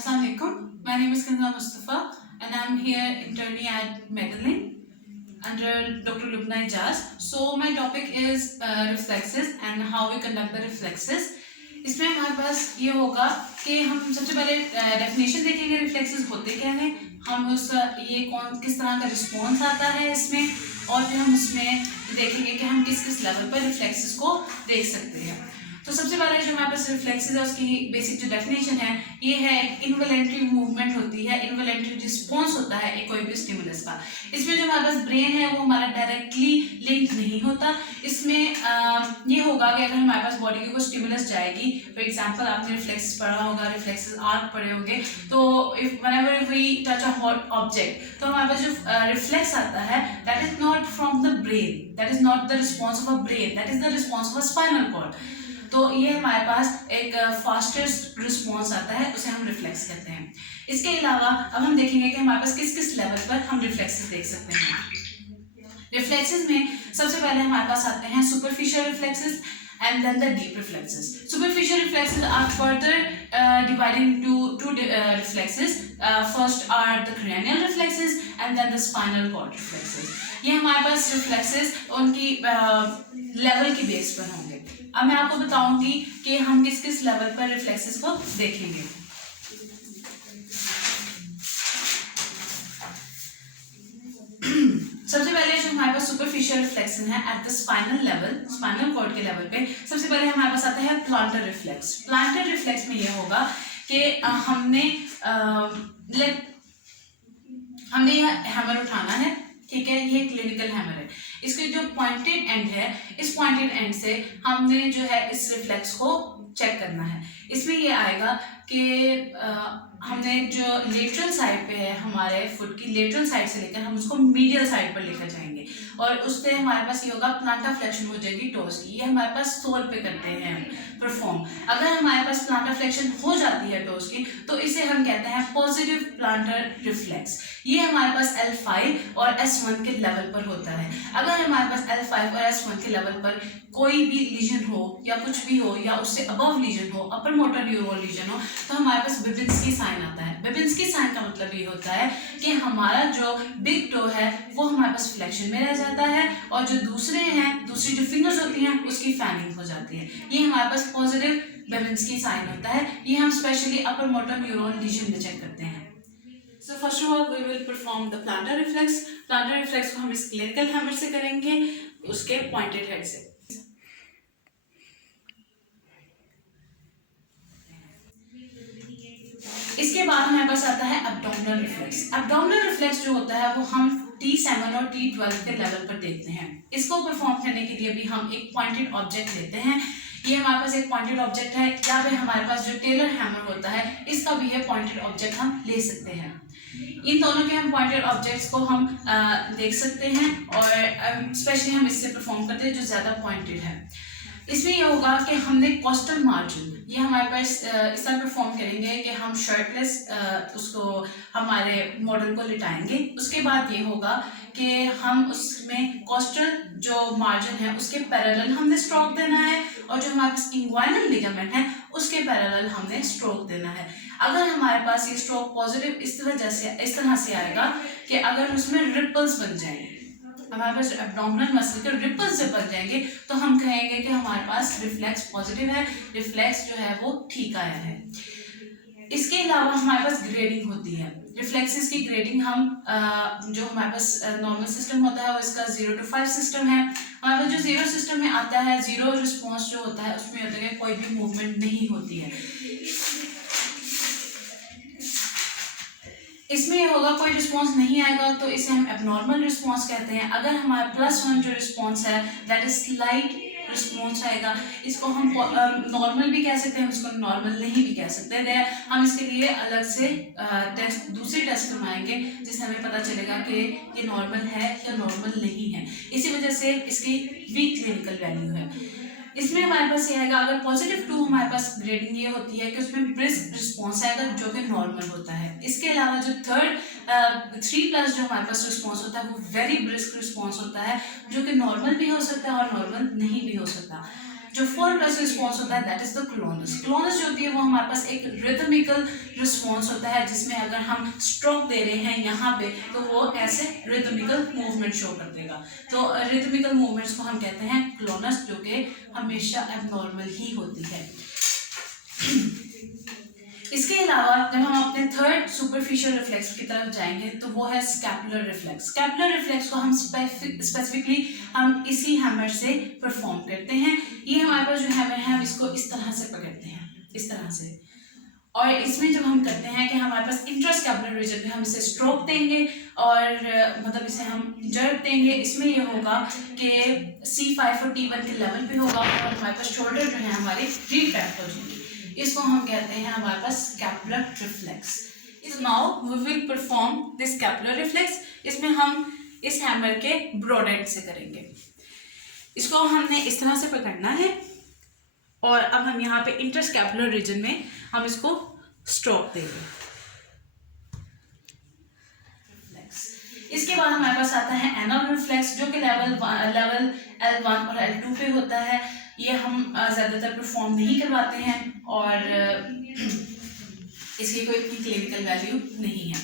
Assalamu alaikum. My name is Kanza Mustafa and I'm here interning at Medellin under Dr. Lubna Ijaz. So my topic is reflexes and how we conduct the reflexes. इसमें हमारे पास ये होगा कि हम सबसे पहले definition देखेंगे reflexes होते क्या हैं, हम उस ये कौन किस तरह का रिस्पॉन्स आता है इसमें, और फिर हम उसमें देखेंगे कि हम किस किस लेवल पर रिफ्लेक्सेस को देख सकते हैं। तो सबसे पहले जो हमारे पास रिफ्लेक्सेस है उसकी बेसिक जो डेफिनेशन है ये है एक इनवॉलंटरी मूवमेंट होती है, इनवॉलंटरी रिस्पॉन्स होता है एक कोई भी स्टिमुलस का। इसमें जो हमारे पास ब्रेन है वो हमारा डायरेक्टली लिंक नहीं होता। इसमें ये होगा कि अगर हमारे पास बॉडी की कोई स्टिमुलस जाएगी, फॉर एग्जांपल आपने रिफ्लेक्सेस पढ़ा होगा, रिफ्लेक्सेस आर्क पढ़े होंगे, तो if whenever we touch a hot object तो हमारे पास जो रिफ्लेक्स आता है that is not from the brain, that is not the response of a brain, that is the response of a spinal cord. तो ये हमारे पास एक फास्टेस्ट रिस्पॉन्स आता है, उसे हम रिफ्लेक्स कहते हैं। इसके अलावा अब हम देखेंगे कि हमारे पास किस किस लेवल पर हम रिफ्लेक्सेस देख सकते हैं। रिफ्लेक्सेस में सबसे पहले हमारे पास आते हैं superficial reflexes and then the deep reflexes. Superficial reflexes are further divided into two reflexes. First are the cranial reflexes and then the spinal cord reflexes. ये हमारे पास reflexes उनकी लेवल की बेस पर होंगे। अब मैं आपको बताऊंगी कि हम किस किस लेवल पर reflexes को देखेंगे। सबसे पहले जो हमारे पास सुपरफिशियल रिफ्लेक्शन है at the spinal level, spinal cord के लेवल पे, सबसे पहले हमारे पास आता है प्लांटर रिफ्लेक्स। प्लांटर रिफ्लेक्स में ये होगा कि हमने हैमर उठाना है, ठीक है, ये क्लिनिकल हैमर है, इसके जो पॉइंटेड एंड है, इस पॉइंटेड एंड से हमने जो है इस रिफ्लेक्स को चेक करना है। इसमें ये आएगा कि हमने जो लेटरल साइड पे है, हमारे फुट की लेटरल साइड से लेकर हम उसको मीडियल साइड पर लेकर जाएंगे और उससे हमारे पास ये होगा प्लांटर फ्लेक्शन हो जाएगी टोस की। ये हमारे पास सोल पे करते हैं परफॉर्म। अगर हमारे पास प्लांटर फ्लेक्शन हो जाती है टोस की तो इसे हम कहते हैं पॉजिटिव प्लांटर रिफ्लेक्स। ये हमारे पास L5 और S1 के लेवल पर होता है। अगर हमारे पास L5 और S1 के लेवल पर कोई भी लीजन हो या कुछ भी हो या उससे अबव लीजन हो, अपर मोटर न्यूरॉन लीजन हो, तो हमारे पास बेबिंस्की साइन आता है। बेबिंस्की साइन का मतलब ये होता है कि हमारा जो बिग टो है वो हमारे पास फ्लेक्शन में रह जाता है और जो दूसरी जो फिंगर्स होती हैं उसकी फैनिंग हो जाती है। ये हमारे पास पॉजिटिव बेबिंस्की साइन होता है। ये हम specially upper motor neuron lesion में चेक करते हैं। So first of all we will perform the plantar reflex. Plantar reflex को हम इस क्लिनिकल हैमर से करेंगे, उसके पॉइंटेड हेड से। इसके बाद हमारे पास आता है एब्डोमिनल रिफ्लेक्स। एब्डोमिनल रिफ्लेक्स जो होता है वो हम T7 और T12 के लेवल पर देखते हैं। इसको परफॉर्म करने के लिए भी हम एक पॉइंटेड ऑब्जेक्ट लेते हैं। ये हमारे पास एक पॉइंटेड ऑब्जेक्ट है, या फिर हमारे पास जो टेलर हैमर होता है इसका भी है पॉइंटेड ऑब्जेक्ट हम ले सकते हैं। इन दोनों के हम पॉइंटेड ऑब्जेक्ट्स को हम देख सकते हैं और स्पेशली हम इससे परफॉर्म करते हैं जो ज़्यादा पॉइंटेड है। इसमें ये होगा कि हमने कोस्टल मार्जिन, ये हमारे पास इस तरह परफॉर्म करेंगे कि हम शर्टलेस उसको हमारे मॉडल को लिटाएंगे। उसके बाद ये होगा कि हम उसमें कोस्टल जो मार्जिन है उसके पैरेलल हमने स्ट्रोक देना है और जो हमारे पास इंग्वाइनल लिगामेंट है उसके पैरेलल हमने स्ट्रोक देना है। अगर हमारे पास ये स्ट्रोक पॉजिटिव इस तरह से आएगा कि अगर उसमें रिपल्स बन जाएंगे, हमारे पास एब्डोमिनल मसल के रिपल्स जब बन जाएंगे तो हम कहेंगे कि हमारे पास रिफ्लेक्स पॉजिटिव है, रिफ्लेक्स जो है वो ठीक आया है। इसके अलावा हमारे पास ग्रेडिंग होती है। रिफ्लेक्सेस की ग्रेडिंग हम जो हमारे पास नॉर्मल सिस्टम होता है वो इसका 0 to 5 सिस्टम है। हमारे पास जो 0 सिस्टम में आता है, 0 रिस्पॉन्स जो होता है उसमें होता है कोई भी मूवमेंट नहीं होती है। इसमें ये होगा कोई रिस्पॉन्स नहीं आएगा तो इसे हम एबनॉर्मल रिस्पॉन्स कहते हैं। अगर हमारा +1 जो रिस्पॉन्स है दैट इज स्लाइट रिस्पॉन्स आएगा, इसको हम नॉर्मल भी कह सकते हैं, इसको नॉर्मल नहीं भी कह सकते हैं। हम इसके लिए अलग से दूसरे टेस्ट करवाएंगे जिससे हमें पता चलेगा कि ये नॉर्मल है या नॉर्मल नहीं है। इसी वजह से इसकी वीक क्लिनिकल वैल्यू है। इसमें हमारे पास ये आएगा, अगर +2 हमारे पास ग्रेडिंग ये होती है कि उसमें ब्रिस्क रिस्पॉन्स आएगा जो कि नॉर्मल होता है। इसके अलावा जो 3+ जो हमारे पास रिस्पॉन्स होता है वो वेरी ब्रिस्क रिस्पॉन्स होता है जो कि नॉर्मल भी हो सकता है और नॉर्मल नहीं भी हो सकता। जो फोर्थ रिस्पॉन्स होता है that is the GLONASS. GLONASS जो होती है वो हमारे पास एक रिदमिकल रिस्पॉन्स होता है, जिसमें अगर हम स्ट्रोक दे रहे हैं यहाँ पे तो वो ऐसे रिदमिकल मूवमेंट शो कर देगा। तो रिदमिकल मूवमेंट्स को हम कहते हैं क्लोनस, जो कि हमेशा एबनॉर्मल ही होती है। इसके अलावा जब हम अपने थर्ड सुपरफिशियल रिफ्लेक्स की तरफ जाएंगे तो वो है स्कैपुलर रिफ्लेक्स। स्कैपुलर रिफ्लेक्स को हम स्पेसिफिकली हम इसी हैमर से परफॉर्म करते हैं। ये हमारे पास जो हैमर है हम इसको इस तरह से पकड़ते हैं, इस तरह से, और इसमें जब हम करते हैं कि हमारे पास इंट्रास्कैपुलर रीजन में हम इसे स्ट्रोक देंगे और मतलब इसे हम जर्क देंगे। इसमें ये होगा कि C5 और T1 के लेवल पे होगा और हमारे पास शोल्डर जो है हमारे रिट्रैक्ट हो जाएंगे। इसको हम कहते हैं हमारे पास स्कैपुलर रिफ्लेक्स। इस now we will perform this scapular reflex. इसमें हम इस हैमर के ब्रॉड एंड से करेंगे। इसको हमने इस तरह से पकड़ना है और अब हम यहाँ पे इंटरस्कैपुलर रीजन में हम इसको स्ट्रोक देंगे। इसके बाद हमारे पास आता है एनल रिफ्लेक्स, जो कि लेवल L1 और L2 पे होता है। ये हम ज़्यादातर परफॉर्म नहीं करवाते हैं और इसकी कोई क्लिनिकल वैल्यू नहीं है।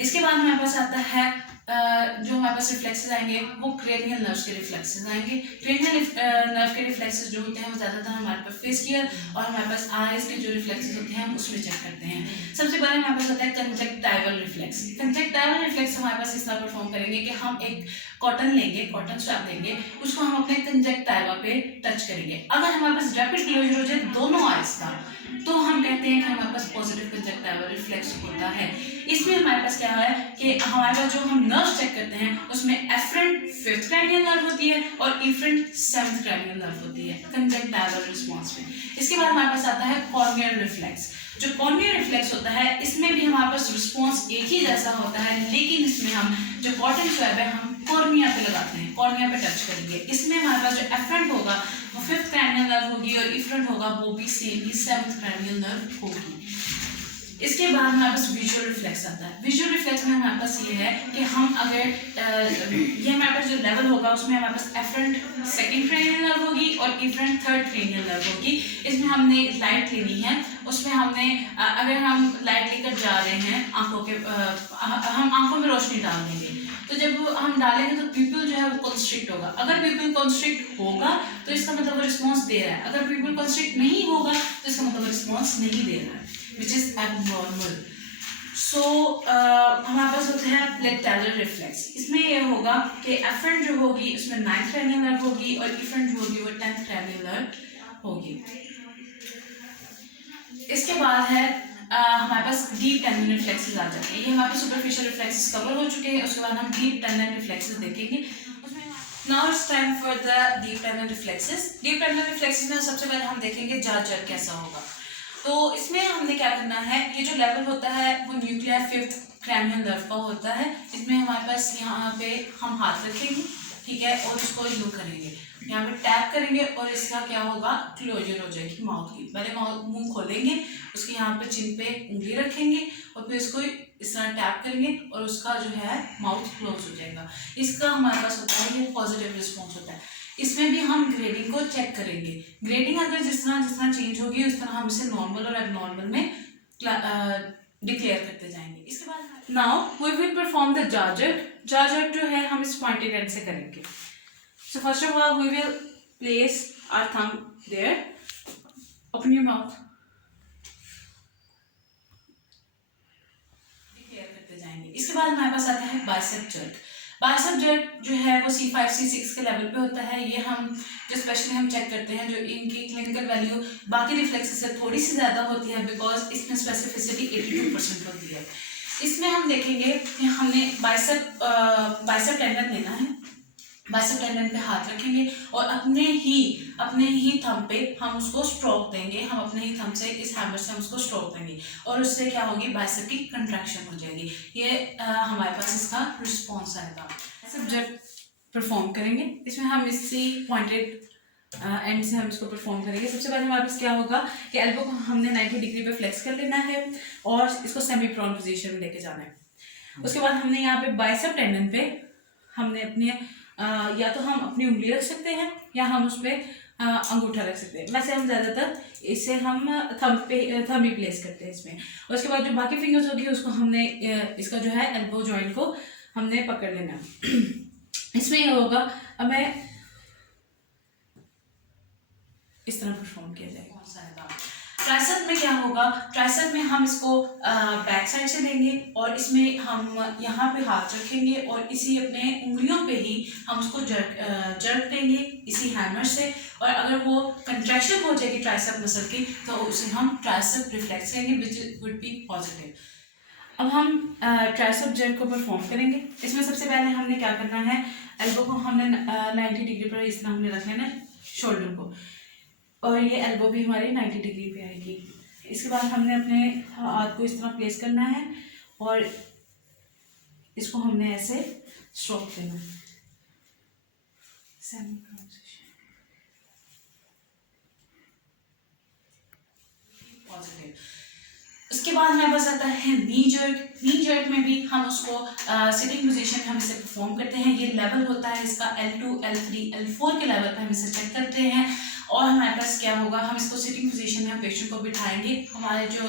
इसके बाद हमारे पास आता है जो हमारे पास रिफ्लेक्सेस आएंगे वो क्रेनियल नर्व्स के रिफ्लेक्सेस आएंगे। क्रेनियल नर्व के रिफ्लेक्सेस जो होते हैं वो ज़्यादातर हमारे पास फेशियल और हमारे पास आईज के जो रिफ्लेक्सेस होते हैं हम उसमें चेक करते हैं। सबसे पहले हमारे पास होता है कंजक्टाइवल रिफ्लेक्स। कंजक्टाइवल रिफ्लेक्स हमारे पास इस तरह परफॉर्म करेंगे कि हम एक कॉटन लेंगे, कॉटन स्वैप लेंगे, उसको हम अपने कंजक्टाइवा पे टच करेंगे। अगर हमारे पास रैपिड क्लोजर हो जाए दोनों आईज का तो हम कहते हैं कि हमारे पास पॉजिटिव कंजक्टाइवल रिफ्लेक्स होता है। इसमें हमारे पास क्या है कि हमारे पास जो हम नर्व चेक करते हैं उसमें एफरेंट 5th क्रैनियल नर्व होती है और इफरेंट 7th क्रैनियल नर्व होती है कंजक्टाइवल रिस्पॉन्स में। इसके बाद हमारे पास आता है कॉर्नियल रिफ्लेक्स। जो कॉर्नियल रिफ्लेक्स होता है इसमें भी हमारे पास रिस्पॉन्स एक ही जैसा होता है, लेकिन इसमें हम जो कॉटन स्वैब है हम कॉर्निया पे लगाते हैं, कॉर्निया पे टच करेंगे। इसमें हमारे पास जो एफरेंट होगा वो 5th क्रैनियल नर्व होगी और इफरेंट होगा वो भी सेम ही 7th क्रैनियल नर्व होगी। इसके बाद हमारे पास विजुअल रिफ्लेक्स आता है। विजुअल रिफ्लेक्स में हमारे पास ये है कि हम अगर ये हमारे पास जो लेवल होगा उसमें हमारे पास एफरेंट 2nd क्रैनियल नर्व होगी और इफरेंट 3rd क्रैनियल नर्व होगी। इसमें हमने लाइट लेनी है, उसमें हमने अगर हम लाइट लेकर जा रहे हैं आंखों के हम आंखों में रोशनी डाल देंगे, तो जब हम डालेंगे तो पीपल जो है वो कंस्ट्रिक्ट होगा। अगर पीपल कंस्ट्रिक्ट होगा तो इसका मतलब वो रिस्पॉन्स दे रहा है, अगर पीपल कंस्ट्रिक्ट नहीं होगा तो इसका मतलब रिस्पॉन्स नहीं दे रहा है, which is abnormal. So हमारे पास होता है लेक्टाइलर रिफ्लेक्स। इसमें ये होगा कि एफरेंट जो होगी उसमें 9th क्रैनियल नर्व होगी और इफरेंट जो होगी वो 10th क्रैनियल नर्व होगी। इसके बाद है हमारे पास डीप टेंडन रिफ्लेक्सेस आ जाते हैं। ये हमारे पास सुपरफिशियल रिफ्लेक्सेस कवर हो चुके हैं, उसके बाद हम डीप टेंडन रिफ्लेक्सेस देखेंगे। Now it's time for the deep tendon reflexes. Deep tendon reflexes में सबसे पहले हम देखेंगे jaw jerk कैसा होगा। तो इसमें हमने क्या करना है, ये जो लेवल होता है वो न्यूक्लियर 5th क्रैनियल नर्व का होता है। इसमें हमारे पास यहाँ पे हम हाथ रखेंगे, ठीक है, और इसको यूँ करेंगे, यहाँ पे टैप करेंगे और इसका क्या होगा क्लोजर हो जाएगी माउथ की। पहले मुंह खोलेंगे, उसके यहाँ पे चिन पे उंगली रखेंगे और फिर इसको इस तरह टैप करेंगे और उसका जो है माउथ क्लोज हो जाएगा। इसका हमारे पास होता है ये पॉजिटिव रिस्पॉन्स होता है। इसमें भी हम ग्रेडिंग को चेक करेंगे। ग्रेडिंग अगर जिस तरह चेंज होगी उस तरह हम इसे नॉर्मल और एबनॉर्मल में डिक्लेयर करते जाएंगे। इसके बाद now we will perform the jaw jerk। jaw jerk जो है हम इस पॉइंटेड एंड से करेंगे। So first of all we will place our thumb there, open your mouth, declare करते जाएंगे। इसके बाद हमारे पास आता है बाइसेप जर्क। बाइसेप जर्क जो है वो C5 C6 के लेवल पे होता है। ये हम जो स्पेशली हम चेक करते हैं, जो इनकी क्लिनिकल वैल्यू बाकी रिफ्लेक्सेस से थोड़ी सी ज़्यादा होती है बिकॉज इसमें स्पेसिफिसिटी 82% होती है। इसमें हम देखेंगे कि हमने बाइसेप टेंडन लेना है, बाइसेप टेंडन पे हाथ रखेंगे और अपने ही थंब पे हम उसको स्ट्रोक देंगे। हम अपने ही थंब से इस हैमर से हम उसको स्ट्रोक देंगे और उससे क्या होगी, बाइसेप की कंट्रैक्शन हो जाएगी। ये हमारे पास इसका रिस्पॉन्स आएगा। बाइसेप जर्क परफॉर्म करेंगे। इसमें हम इसी पॉइंटेड एंड से हम इसको परफॉर्म करेंगे। सबसे पहले हमारे पास क्या होगा कि एल्बो को हमने 90 डिग्री पे फ्लेक्स कर लेना है और इसको सेमी प्रोन पोजीशन में लेके जाना है। उसके बाद हमने यहाँ पे बाइसेप टेंडन पे हमने अपने या तो हम अपनी उंगली रख सकते हैं या हम उस पर अंगूठा रख सकते हैं। वैसे हम ज़्यादातर इसे हम थंब ही प्लेस करते हैं इसमें। और उसके बाद जो बाकी फिंगर्स होगी उसको हमने इसका जो है एल्बो जॉइंट को हमने पकड़ लेना। इसमें ये होगा, अब मैं इस तरह परफॉर्म किया जाएगा। ट्राइसेप में क्या होगा, ट्राइसेप में हम इसको बैक साइड से लेंगे और इसमें हम यहाँ पे हाथ रखेंगे और इसी अपने उंगलियों पे ही हम उसको जर्क देंगे इसी हैमर से। और अगर वो कंट्रैक्शन हो जाएगी ट्राइसेप मसल की तो उसे हम ट्राइसेप रिफ्लेक्स करेंगे, विच वुड बी पॉजिटिव। अब हम ट्राइसेप जर्क को परफॉर्म करेंगे। इसमें सबसे पहले हमने क्या करना है, एल्बो को हमने 90 डिग्री पर इस तरह हमने रख लेना है शोल्डर को, और ये एल्बो भी हमारी 90 डिग्री पे आएगी। इसके बाद हमने अपने हाथ को इस तरह प्लेस करना है और इसको हमने ऐसे स्ट्रोक देना है, पॉजिटिव। उसके बाद हमारे पास आता है नी जर्क। नी जर्क में भी हम उसको सिटिंग पोजीशन में हम इसे परफॉर्म करते हैं। ये लेवल होता है इसका L2, L3, L4 के लेवल पे हम इसे चेक करते हैं। और हमारे पास क्या होगा, हम इसको सिटिंग पोजीशन में हम पेशेंट को बिठाएंगे। हमारे जो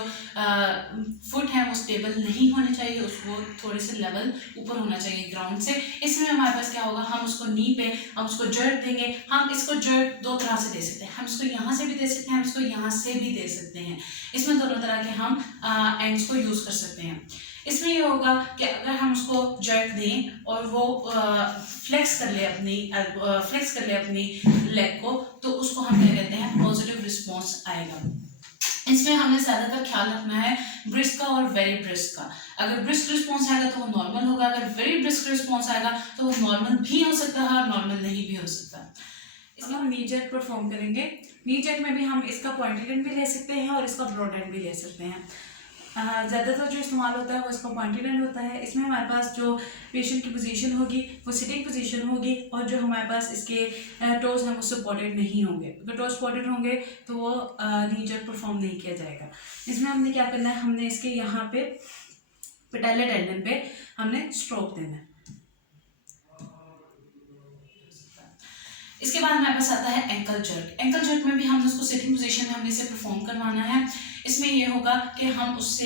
फुट है वो स्टेबल नहीं होने चाहिए, उसको थोड़े से लेवल ऊपर होना चाहिए ग्राउंड से। इसमें हमारे पास क्या होगा, हम उसको नी पे हम उसको जर्क देंगे। हम इसको जर्क दो तरह से दे सकते हैं, हम इसको यहाँ से भी दे सकते हैं, हम इसको यहाँ से भी दे सकते हैं। इसमें दोनों तरह के हम एंड्स को यूज़ कर सकते हैं। इसमें ये होगा कि अगर हम उसको जर्क दें और वो फ्लेक्स कर ले अपनी लेग को, तो उसको हम क्या कहते हैं, पॉजिटिव रिस्पॉन्स आएगा। इसमें हमें ज़्यादातर ख्याल रखना है ब्रिस्क का और वेरी ब्रिस्क का। अगर ब्रिस्क रिस्पॉन्स आएगा तो वो नॉर्मल होगा, अगर वेरी ब्रिस्क रिस्पॉन्स आएगा तो वो नॉर्मल भी हो सकता है और नॉर्मल नहीं भी हो सकता। इसमें हम नी जर्क परफॉर्म करेंगे। नी जर्क में भी हम इसका पॉइंटेड एंड भी ले सकते हैं और इसका ब्रॉड एंड भी ले सकते हैं। ज़्यादातर जो इस्तेमाल होता है वो इसका पॉइंटेड एंड होता है। इसमें हमारे पास जो पेशेंट की पोजीशन होगी वो सिटिंग पोजीशन होगी और जो हमारे पास इसके टोज हैं वो सपोर्टेड नहीं होंगे। अगर टोज सपोर्टेड होंगे तो वो नी जर्क परफॉर्म नहीं किया जाएगा। इसमें हमने क्या करना है, हमने इसके यहाँ पे पेटेला टेंडन पे हमने स्ट्रोक देना है। इसके बाद हमारे पास आता है एंकल जर्क। एंकल जर्क में भी हम उसको सिटिंग पोजीशन में हमने इसे परफॉर्म करवाना है। इसमें ये होगा कि हम उससे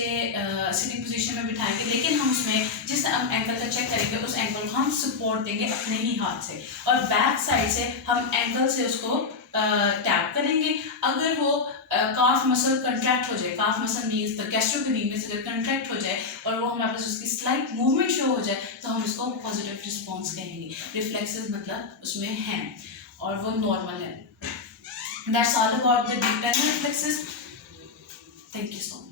सिटिंग पोजीशन में बिठाएंगे, लेकिन हम उसमें जिस हम एंकल का चेक करेंगे उस एंकल को हम सपोर्ट देंगे अपने ही हाथ से और बैक साइड से हम एंकल से उसको टैप करेंगे। अगर वो काफ मसल कंट्रैक्ट हो जाए, काफ मसल मीन्स द गैस्ट्रोपेनियस अगर कंट्रैक्ट हो जाए और वो हमारे पास उसकी स्लाइट मूवमेंट शो हो जाए तो हम इसको पॉजिटिव रिस्पॉन्स कहेंगे। रिफ्लेक्सेस मतलब उसमें हैं और वो नॉर्मल है। That's all about the deep tendon reflexes. Thank you so much.